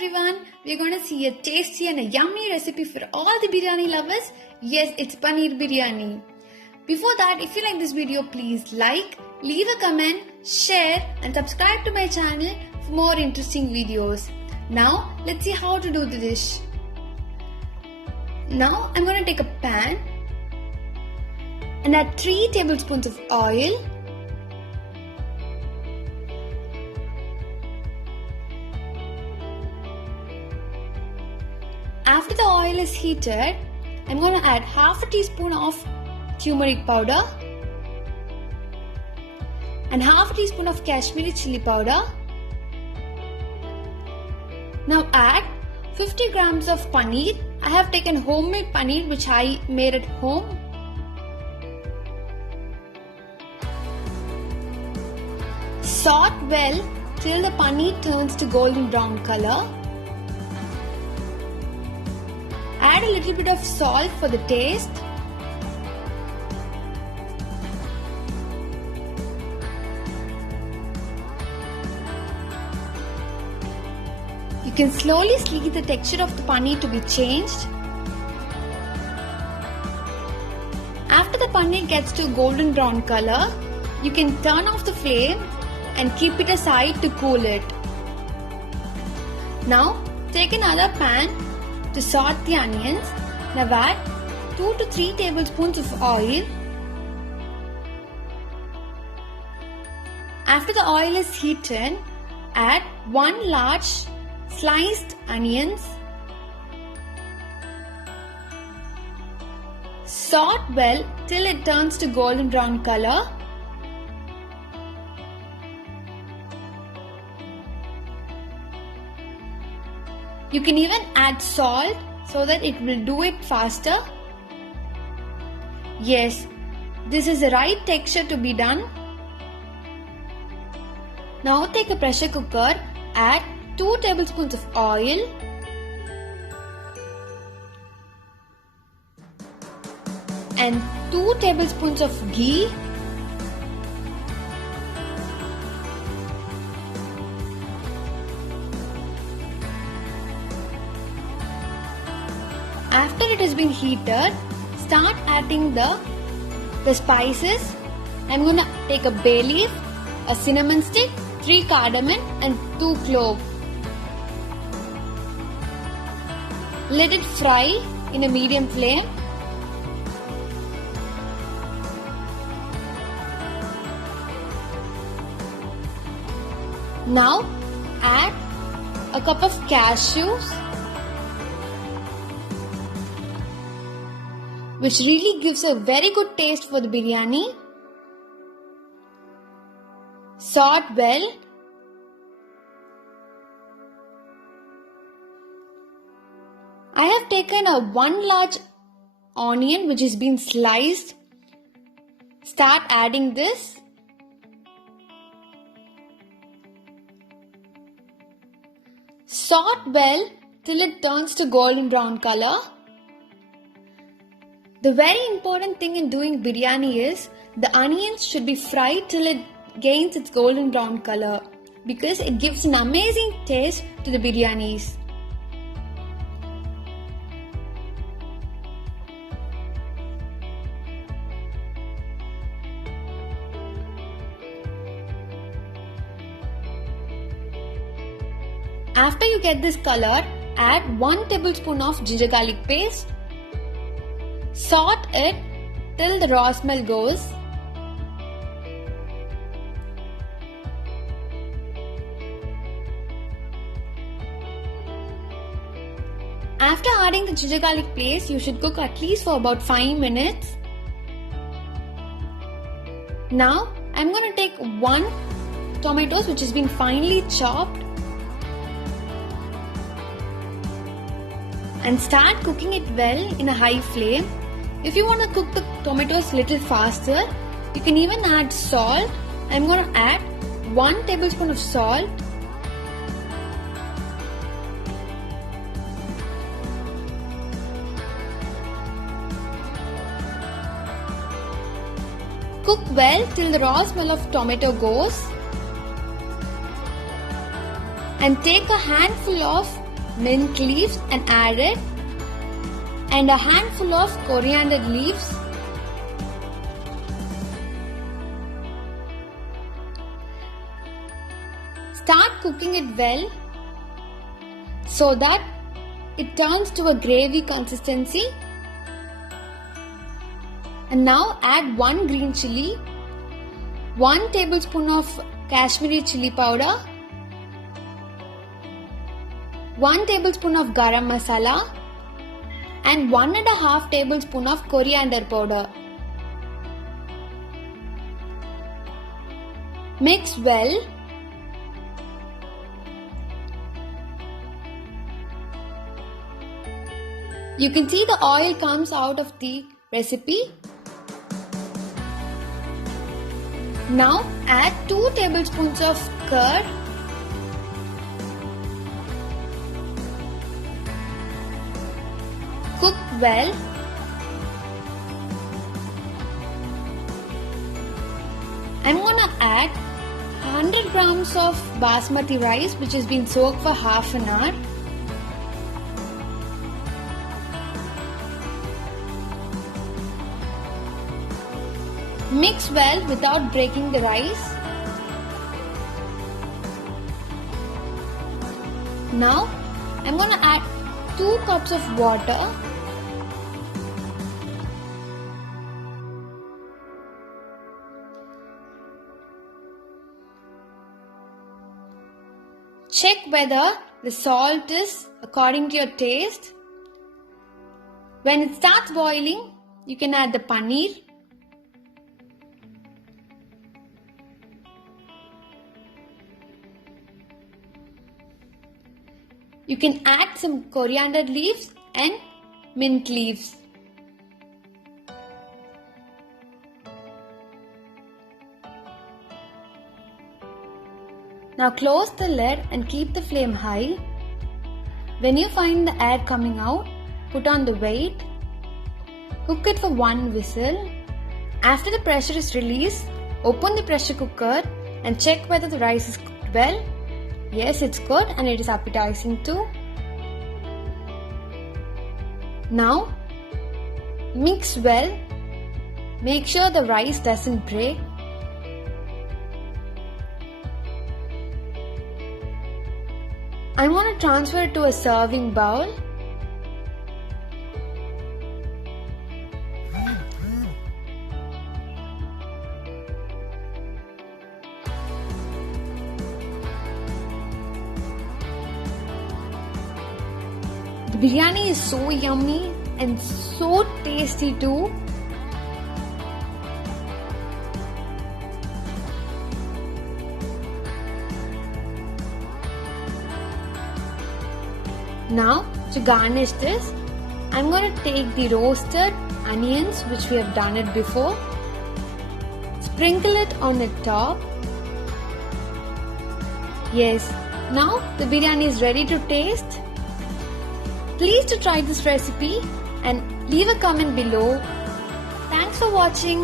everyone, we're going to see a tasty and a yummy recipe for all the biryani lovers. Yes, it's paneer biryani. Before that, if you like this video, please like, leave a comment, share and subscribe to my channel for more interesting videos. Now, let's see how to do the dish. Now, I'm going to take a pan and add 3 tablespoons of oil. After the oil is heated, I'm going to add half a teaspoon of turmeric powder and half a teaspoon of Kashmiri chili powder. Now add 50 grams of paneer. I have taken homemade paneer which I made at home. Saute well till the paneer turns to golden brown color. Add a little bit of salt for the taste. You can slowly see the texture of the paneer to be changed. After the paneer gets to golden brown color, you can turn off the flame and keep it aside to cool it. Now take another pan to saute the onions. Now add 2 to 3 tablespoons of oil. After the oil is heated, add 1 large sliced onions. Saute well till it turns to golden brown color. You can even add salt so that it will do it faster. Yes, this is the right texture to be done. Now take a pressure cooker, add 2 tablespoons of oil. And 2 tablespoons of ghee. After it has been heated, start adding the spices. I'm going to take a bay leaf, a cinnamon stick, 3 cardamom and 2 cloves. Let it fry in a medium flame. Now add a cup of cashews, which really gives a very good taste for the biryani. Saute well. I have taken a 1 large onion which has been sliced. Start adding this. Saute well till it turns to golden brown color. The very important thing in doing biryani is the onions should be fried till it gains its golden brown color because it gives an amazing taste to the biryanis. After you get this color, add 1 tablespoon of ginger garlic paste. Saute it till the raw smell goes. After adding the ginger garlic paste, you should cook at least for about 5 minutes. Now, I'm going to take 1 tomato which has been finely chopped and start cooking it well in a high flame. If you want to cook the tomatoes a little faster, you can even add salt. I'm going to add 1 tablespoon of salt. Cook well till the raw smell of tomato goes. And take a handful of mint leaves and add it, and a handful of coriander leaves. Start cooking it well so that it turns to a gravy consistency. And now add 1 green chilli, 1 tablespoon of Kashmiri chili powder, 1 tablespoon of garam masala, and 1.5 tablespoon of coriander powder. Mix well. You can see the oil comes out of the recipe. Now add 2 tablespoons of curd, cook well. I'm gonna add 100 grams of basmati rice which has been soaked for half an hour. Mix well without breaking the rice. Now I'm going to add 2 cups of water. Check whether the salt is according to your taste. When it starts boiling, you can add the paneer. You can add some coriander leaves and mint leaves. Now close the lid and keep the flame high. When you find the air coming out, put on the weight. Cook it for 1 whistle. After the pressure is released, open the pressure cooker and check whether the rice is cooked well. Yes, it's good and it is appetizing too. Now, mix well. Make sure the rice doesn't break. I'm going to transfer it to a serving bowl. The biryani is so yummy and so tasty too. Now to garnish this, I'm going to take the roasted onions which we have done it before. Sprinkle it on the top. Yes, now the biryani is ready to taste. Please to try this recipe and leave a comment below. Thanks for watching.